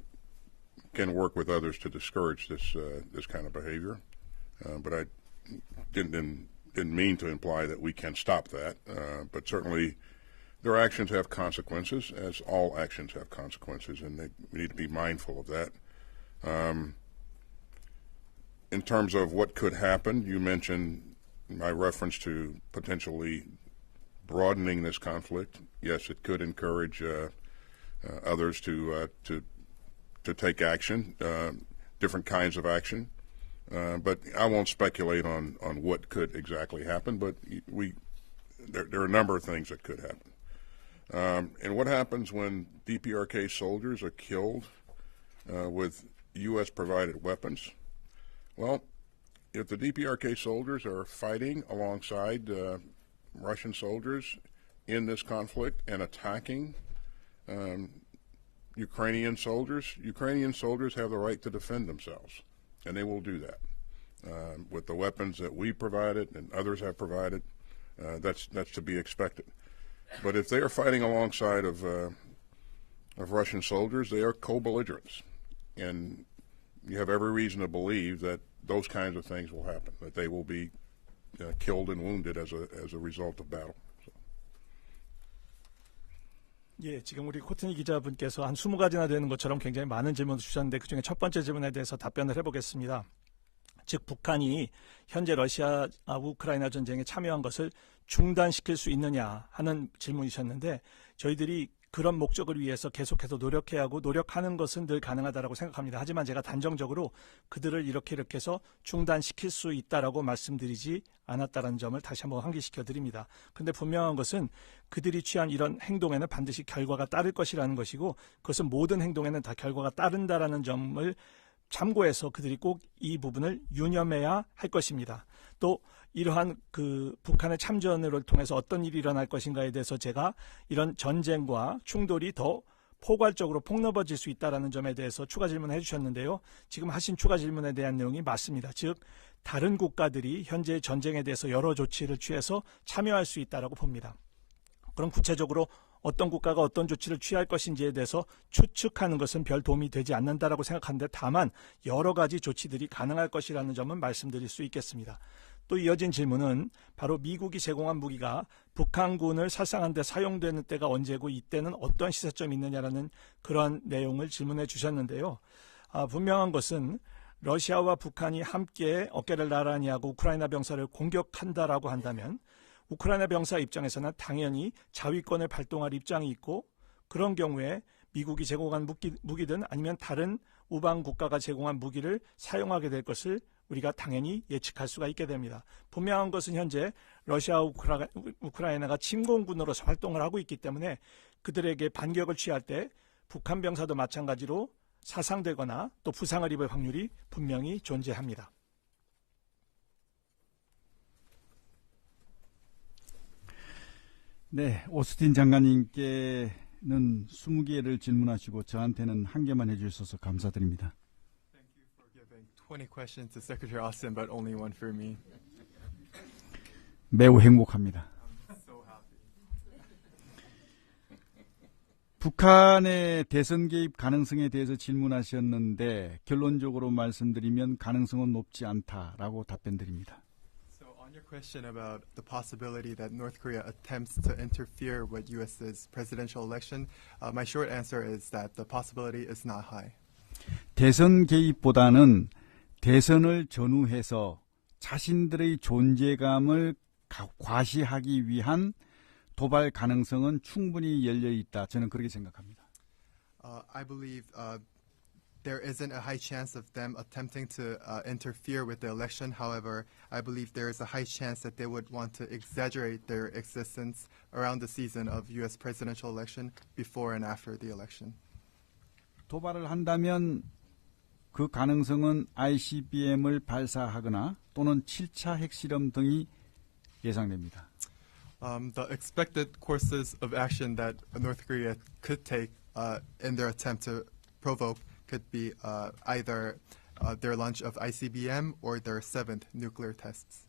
can work with others to discourage this kind of behavior, but I didn't mean to imply that we can stop that. But certainly, their actions have consequences, as all actions have consequences, and we need to be mindful of that. In terms of what could happen, you mentioned my reference to potentially broadening this conflict. Yes, it could encourage others to take action, different kinds of action. But I won't speculate on what could exactly happen. But there are a number of things that could happen. And what happens when DPRK soldiers are killed with U.S. provided weapons? Well, if the DPRK soldiers are fighting alongside Russian soldiers in this conflict and attacking Ukrainian soldiers have the right to defend themselves, and they will do that with the weapons that we provided and others have provided. That's to be expected. But if they are fighting alongside of Russian soldiers, they are co-belligerents, and you have every reason to believe that those kinds of things will happen, that they will be killed and wounded as a result of battle. 예, 지금 우리 코트니 기자분께서 한 20가지나 되는 것처럼 굉장히 많은 질문을 주셨는데 그중에 첫 번째 질문에 대해서 답변을 해보겠습니다. 즉 북한이 현재 러시아 우크라이나 전쟁에 참여한 것을 중단시킬 수 있느냐 하는 질문이셨는데 저희들이 그런 목적을 위해서 계속해서 노력해야 하고 노력하는 것은 늘 가능하다고 생각합니다. 하지만 제가 단정적으로 그들을 이렇게 해서 중단시킬 수 있다라고 말씀드리지 않았다는 점을 다시 한번 환기시켜 드립니다. 근데 분명한 것은 그들이 취한 이런 행동에는 반드시 결과가 따를 것이라는 것이고 그것은 모든 행동에는 다 결과가 따른다라는 점을 참고해서 그들이 꼭 이 부분을 유념해야 할 것입니다. 또 이러한 그 북한의 참전을 통해서 어떤 일이 일어날 것인가에 대해서 제가 이런 전쟁과 충돌이 더 포괄적으로 폭넓어질 수 있다는 점에 대해서 추가 질문을 해주셨는데요. 지금 하신 추가 질문에 대한 내용이 맞습니다. 즉 다른 국가들이 현재 전쟁에 대해서 여러 조치를 취해서 참여할 수 있다고 봅니다. 그럼 구체적으로 어떤 국가가 어떤 조치를 취할 것인지에 대해서 추측하는 것은 별 도움이 되지 않는다라고 생각하는데 다만 여러 가지 조치들이 가능할 것이라는 점은 말씀드릴 수 있겠습니다. 또 이어진 질문은 바로 미국이 제공한 무기가 북한군을 살상하는 데 사용되는 때가 언제고 이때는 어떤 시사점이 있느냐라는 그런 내용을 질문해 주셨는데요. 분명한 것은 러시아와 북한이 함께 어깨를 나란히 하고 우크라이나 병사를 공격한다라고 한다면 우크라이나 병사 입장에서는 당연히 자위권을 발동할 입장이 있고 그런 경우에 미국이 제공한 무기든 아니면 다른 우방 국가가 제공한 무기를 사용하게 될 것을 우리가 당연히 예측할 수가 있게 됩니다. 분명한 것은 현재 러시아와 우크라이나가 침공군으로서 활동을 하고 있기 때문에 그들에게 반격을 취할 때 북한 병사도 마찬가지로 사상되거나 또 부상을 입을 확률이 분명히 존재합니다. 네, 오스틴 장관님께는 20개를 질문하시고 저한테는 1개만 해주셔서 감사드립니다. Thank you for giving 20 questions to Secretary Austin, but only one for me. 매우 행복합니다. I'm so happy. 북한의 대선 개입 가능성에 대해서 질문하셨는데 결론적으로 말씀드리면 가능성은 높지 않다라고 답변드립니다. On your question about the possibility that North Korea attempts to interfere with U.S.'s presidential election, my short answer is that the possibility is not high. 대선 개입보다는 대선을 전후해서 자신들의 존재감을 과시하기 위한 도발 가능성은 충분히 열려 있다. 저는 그렇게 생각합니다. I believe there isn't a high chance of them attempting to interfere with the election. However, I believe there is a high chance that they would want to exaggerate their existence around the season of U.S. presidential election before and after the election. 도발을 한다면 그 가능성은 ICBM을 발사하거나 또는 7차 핵실험 등이 예상됩니다. The expected courses of action that North Korea could take in their attempt to provoke could be either their launch of ICBM or their 7th nuclear tests.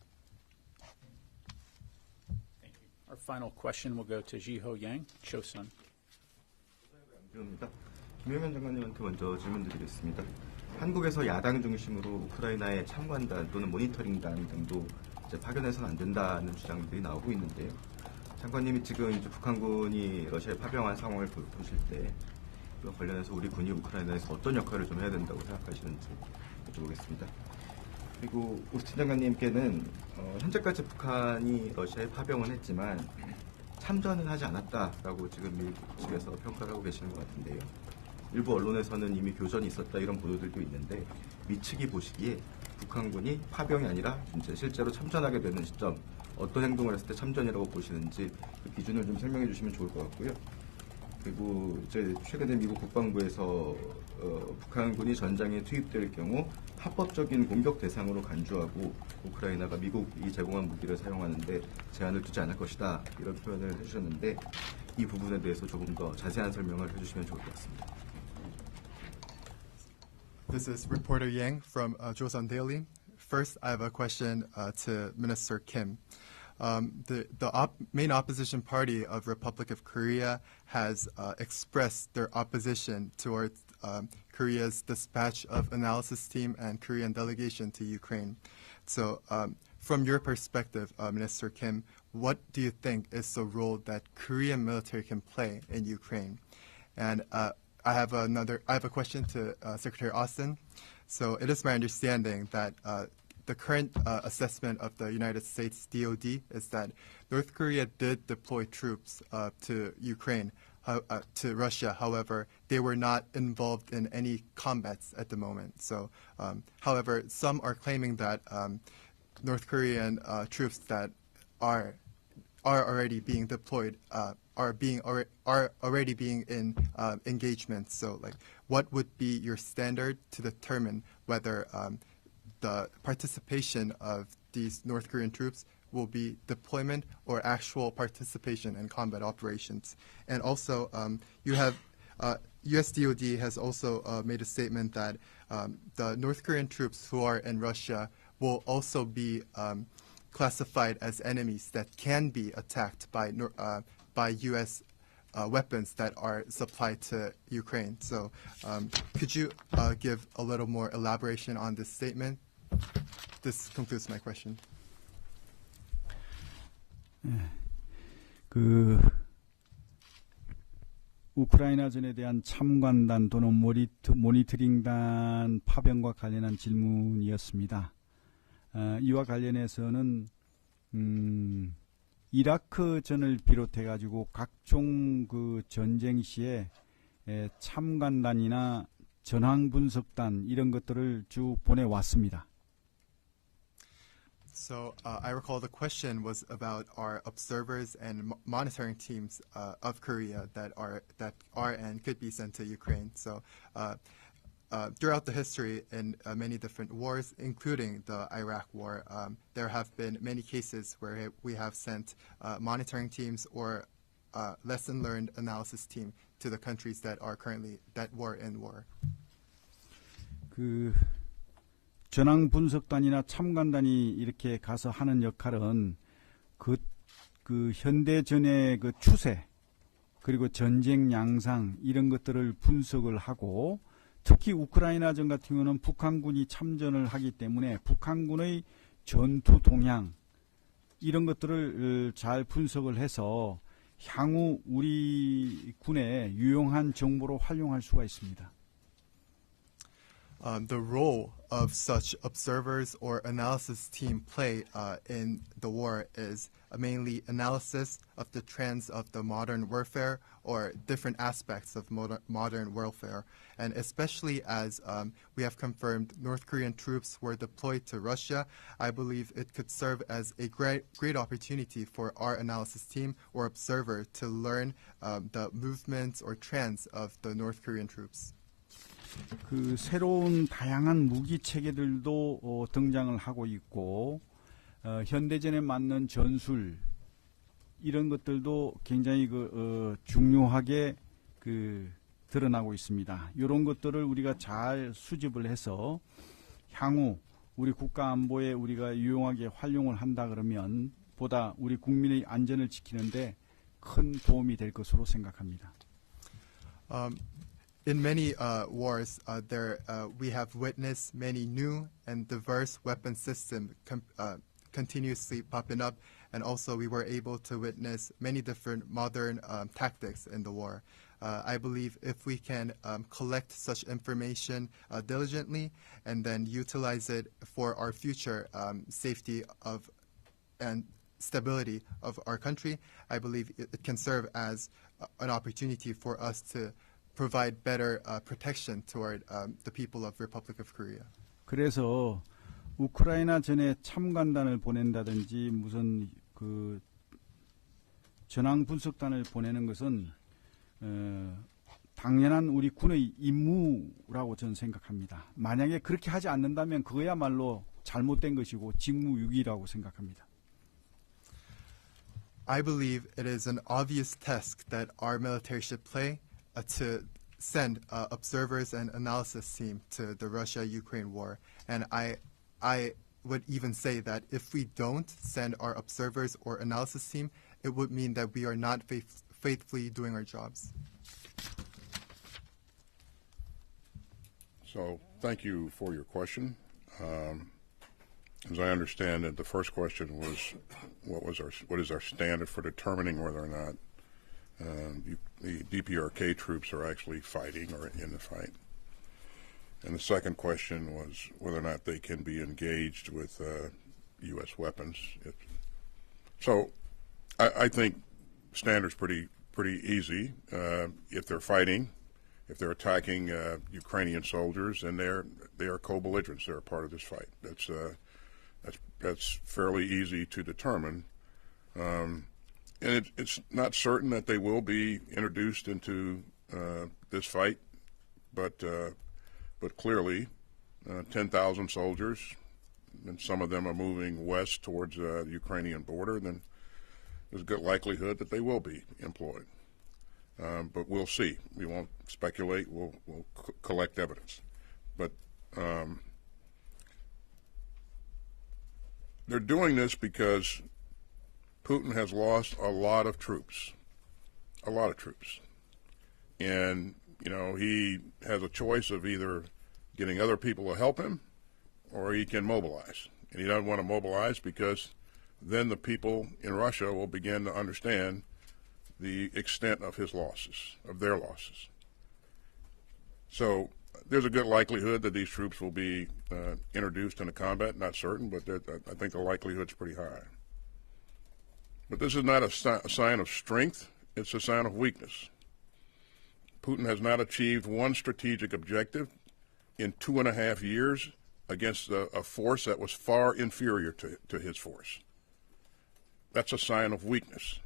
Thank you. Our final question will go to Jiho Yang, Chosun. 김용현 장관님한테 먼저 질문드리겠습니다. 한국에서 야당 중심으로 우크라이나의 참관단 또는 모니터링단 등도 이제 파견해서는 안 된다는 주장들이 나오고 있는데요. 장관님이 지금 이제 북한군이 러시아에 파병한 상황을 보실 때 이와 관련해서 우리 군이 우크라이나에서 어떤 역할을 좀 해야 된다고 생각하시는지 여쭤보겠습니다. 그리고 오스틴 장관님께는 현재까지 북한이 러시아에 파병은 했지만 참전은 하지 않았다라고 지금 미국 측에서 평가를 하고 계시는 것 같은데요. 일부 언론에서는 이미 교전이 있었다 이런 보도들도 있는데 미 측이 보시기에 북한군이 파병이 아니라 이제 실제로 참전하게 되는 시점 어떤 행동을 했을 때 참전이라고 보시는지 그 기준을 좀 설명해 주시면 좋을 것 같고요. 그리고 이제 최근에 미국 국방부에서 북한군이 전장에 투입될 경우 합법적인 공격 대상으로 간주하고 우크라이나가 미국이 제공한 무기를 사용하는데 제한을 두지 않을 것이다 이런 표현을 해주셨는데 이 부분에 대해서 조금 더 자세한 설명을 해주시면 좋을 것 같습니다. This is reporter Yang from Joseon Daily. First, I have a question to Minister Kim. The main opposition party of Republic of Korea has expressed their opposition towards Korea's dispatch of analysis team and Korean delegation to Ukraine. So from your perspective, Minister Kim, what do you think is the role that Korean military can play in Ukraine? And I have a question to Secretary Austin. So it is my understanding that the current assessment of the United States DoD is that North Korea did deploy troops to Ukraine, to Russia. However, they were not involved in any combats at the moment. So, however, some are claiming that North Korean troops that are already being deployed are already being in engagements. So, like, what would be your standard to determine whether the participation of these North Korean troops will be deployment or actual participation in combat operations? And also, you have U.S. DoD has also made a statement that the North Korean troops who are in Russia will also be classified as enemies that can be attacked by U.S. Weapons that are supplied to Ukraine. So could you give a little more elaboration on this statement? This concludes my question. 우크라이나전에 대한 참관단 또는 모니터링단 파병과 관련한 질문이었습니다. 이와 관련해서는 이라크전을 비롯해가지고 각종 그 전쟁 시에 참관단이나 전황 분석단 이런 것들을 쭉 보내왔습니다. So I recall the question was about our observers and monitoring teams of Korea that are and could be sent to Ukraine. So throughout the history in many different wars, including the Iraq War, there have been many cases where we have sent monitoring teams or lesson learned analysis team to the countries that were in war. 전황 분석단이나 참관단이 이렇게 가서 하는 역할은 그 현대전의 그 추세 그리고 전쟁 양상 이런 것들을 분석을 하고 특히 우크라이나전 같은 경우는 북한군이 참전을 하기 때문에 북한군의 전투 동향 이런 것들을 잘 분석을 해서 향후 우리 군에 유용한 정보로 활용할 수가 있습니다. The role of such observers or analysis team play in the war is mainly analysis of the trends of the modern warfare or different aspects of modern warfare. And especially as we have confirmed North Korean troops were deployed to Russia, I believe it could serve as a great opportunity for our analysis team or observer to learn the movements or trends of the North Korean troops. 새로운 다양한 무기 체계들도 등장을 하고 있고 현대전에 맞는 전술 이런 것들도 굉장히 중요하게 드러나고 있습니다. 이런 것들을 우리가 잘 수집을 해서 향후 우리 국가 안보에 우리가 유용하게 활용을 한다 그러면 보다 우리 국민의 안전을 지키는데 큰 도움이 될 것으로 생각합니다. In many wars, we have witnessed many new and diverse weapon systems continuously popping up, and also we were able to witness many different modern tactics in the war. I believe if we can collect such information diligently and then utilize it for our future safety of and stability of our country, I believe it can serve as an opportunity for us to provide better protection toward the people of Republic of Korea. 그래서 우크라이나 전에 참관단을 보낸다든지 무슨 그 전황 분석단을 보내는 것은 당연한 우리 군의 임무라고 저는 생각합니다. 만약에 그렇게 하지 않는다면 그거야말로 잘못된 것이고 직무유기라고 생각합니다. I believe it is an obvious task that our military should play to send observers and analysis team to the Russia-Ukraine war. And I would even say that if we don't send our observers or analysis team, it would mean that we are not faithfully doing our jobs. So thank you for your question. As I understand it, the first question was, what is our standard for determining whether or not the DPRK troops are actually fighting or in the fight? And the second question was whether or not they can be engaged with U.S. weapons. So I think standard's pretty easy. If they're fighting, if they're attacking Ukrainian soldiers, then they are co-belligerents. They're a part of this fight. That's fairly easy to determine. And it's not certain that they will be introduced into this fight, but clearly 10,000 soldiers, and some of them are moving west towards the Ukrainian border, then there's a good likelihood that they will be employed. But we'll see. We won't speculate. We'll collect evidence. But they're doing this because Putin has lost a lot of troops. And, he has a choice of either getting other people to help him or he can mobilize. And he doesn't want to mobilize because then the people in Russia will begin to understand the extent of his losses, of their losses. So there's a good likelihood that these troops will be introduced into combat. Not certain, but I think the likelihood's pretty high. But this is not a sign of strength. It's a sign of weakness. Putin has not achieved one strategic objective in 2.5 years against a force that was far inferior to his force. That's a sign of weakness.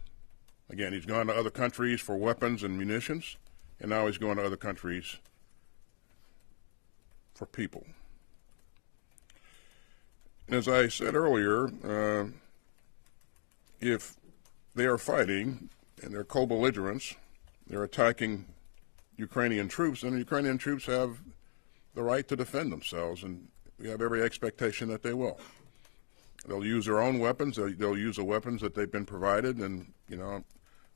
Again, he's gone to other countries for weapons and munitions, and now he's going to other countries for people. And as I said earlier, if they are fighting and they're co-belligerents, they're attacking Ukrainian troops, then the Ukrainian troops have the right to defend themselves, and we have every expectation that they will. They'll use their own weapons. They'll use the weapons that they've been provided, and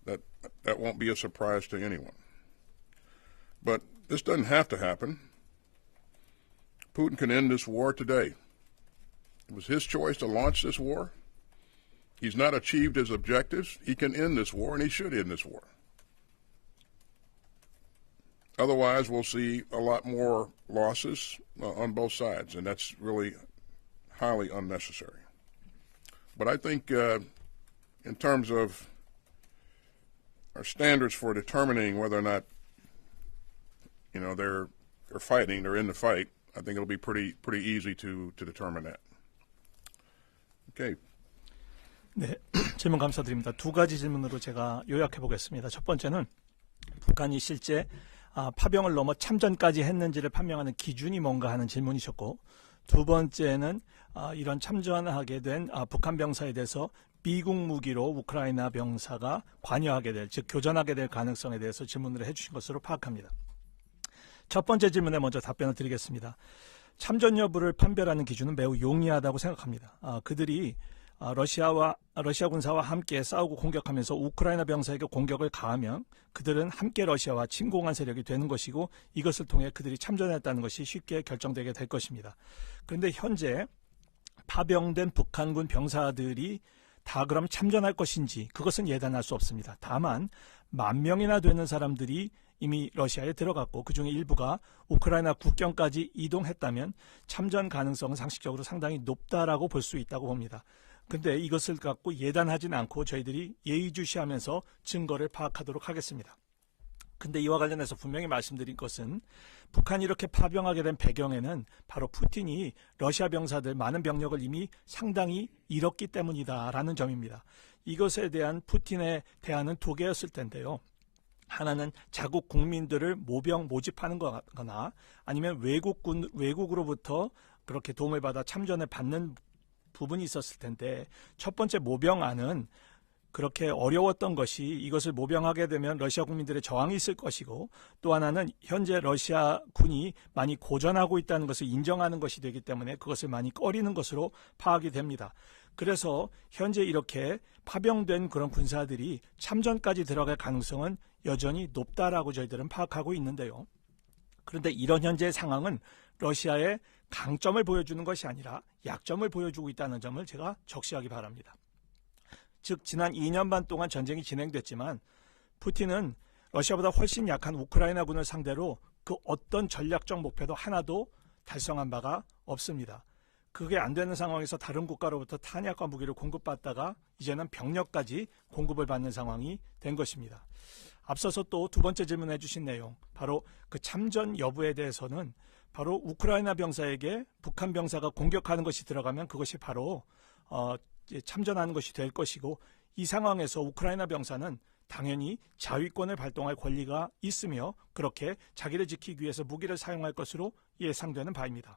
that won't be a surprise to anyone. But this doesn't have to happen. Putin can end this war today. It was his choice to launch this war. He's not achieved his objectives. He can end this war, and he should end this war. Otherwise, we'll see a lot more losses on both sides, and that's really highly unnecessary. But I think in terms of our standards for determining whether or not they're fighting, they're in the fight, I think it'll be pretty easy to determine that. Okay. 네, 질문 감사드립니다. 두 가지 질문으로 제가 요약해 보겠습니다. 첫 번째는 북한이 실제 파병을 넘어 참전까지 했는지를 판명하는 기준이 뭔가 하는 질문이셨고, 두 번째는 이런 참전하게 된 북한 병사에 대해서 미국 무기로 우크라이나 병사가 관여하게 될, 즉 교전하게 될 가능성에 대해서 질문을 해주신 것으로 파악합니다. 첫 번째 질문에 먼저 답변을 드리겠습니다. 참전 여부를 판별하는 기준은 매우 용이하다고 생각합니다. 그들이 러시아 군사와 함께 싸우고 공격하면서 우크라이나 병사에게 공격을 가하면 그들은 함께 러시아와 침공한 세력이 되는 것이고, 이것을 통해 그들이 참전했다는 것이 쉽게 결정되게 될 것입니다. 그런데 현재 파병된 북한군 병사들이 다 그럼 참전할 것인지 그것은 예단할 수 없습니다. 다만 10,000명이나 되는 사람들이 이미 러시아에 들어갔고 그중에 일부가 우크라이나 국경까지 이동했다면 참전 가능성은 상식적으로 상당히 높다라고 볼 수 있다고 봅니다. 근데 이것을 갖고 예단하진 않고 저희들이 예의주시하면서 증거를 파악하도록 하겠습니다. 근데 이와 관련해서 분명히 말씀드린 것은 북한이 이렇게 파병하게 된 배경에는 바로 푸틴이 러시아 병사들 많은 병력을 이미 상당히 잃었기 때문이다라는 점입니다. 이것에 대한 푸틴의 대안은 두 개였을 텐데요. 하나는 자국 국민들을 모집하는 거나 아니면 외국으로부터 그렇게 도움을 받아 참전을 받는 부분이 있었을 텐데 첫 번째 모병안은 그렇게 어려웠던 것이 이것을 모병하게 되면 러시아 국민들의 저항이 있을 것이고 또 하나는 현재 러시아 군이 많이 고전하고 있다는 것을 인정하는 것이 되기 때문에 그것을 많이 꺼리는 것으로 파악이 됩니다. 그래서 현재 이렇게 파병된 그런 군사들이 참전까지 들어갈 가능성은 여전히 높다라고 저희들은 파악하고 있는데요. 그런데 이런 현재의 상황은 러시아의 강점을 보여주는 것이 아니라 약점을 보여주고 있다는 점을 제가 적시하기 바랍니다. 즉 지난 2년 반 동안 전쟁이 진행됐지만 푸틴은 러시아보다 훨씬 약한 우크라이나군을 상대로 그 어떤 전략적 목표도 하나도 달성한 바가 없습니다. 그게 안 되는 상황에서 다른 국가로부터 탄약과 무기를 공급받다가 이제는 병력까지 공급을 받는 상황이 된 것입니다. 앞서서 또 두 번째 질문해 주신 내용, 바로 그 참전 여부에 대해서는 바로 우크라이나 병사에게 북한 병사가 공격하는 것이 들어가면 그것이 바로 참전하는 것이 될 것이고 이 상황에서 우크라이나 병사는 당연히 자위권을 발동할 권리가 있으며 그렇게 자기를 지키기 위해서 무기를 사용할 것으로 예상되는 바입니다.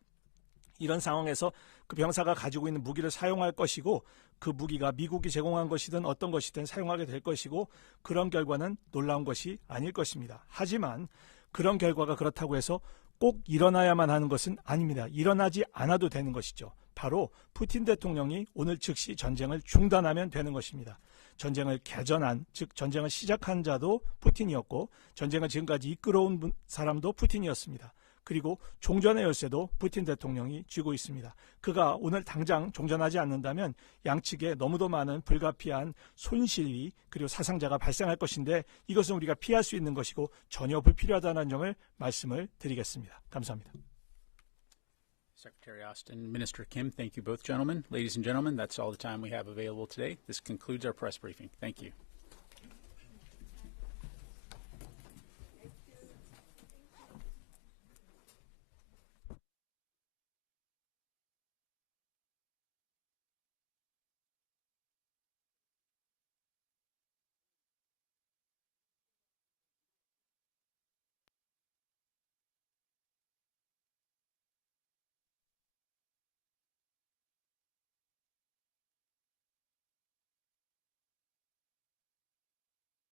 이런 상황에서 그 병사가 가지고 있는 무기를 사용할 것이고 그 무기가 미국이 제공한 것이든 어떤 것이든 사용하게 될 것이고 그런 결과는 놀라운 것이 아닐 것입니다. 하지만 그런 결과가 그렇다고 해서 꼭 일어나야만 하는 것은 아닙니다. 일어나지 않아도 되는 것이죠. 바로 푸틴 대통령이 오늘 즉시 전쟁을 중단하면 되는 것입니다. 전쟁을 개전한, 즉 전쟁을 시작한 자도 푸틴이었고 전쟁을 지금까지 이끌어온 사람도 푸틴이었습니다. 그리고 종전의 열쇠도 푸틴 대통령이 쥐고 있습니다. 그가 오늘 당장 종전하지 않는다면 양측에 너무도 많은 불가피한 손실이 그리고 사상자가 발생할 것인데 이것은 우리가 피할 수 있는 것이고 전혀 불필요하다는 점을 말씀을 드리겠습니다. 감사합니다. Secretary Austin, Minister Kim, thank you both gentlemen. Ladies and gentlemen, that's all the time we have available today. This concludes our press briefing. Thank you.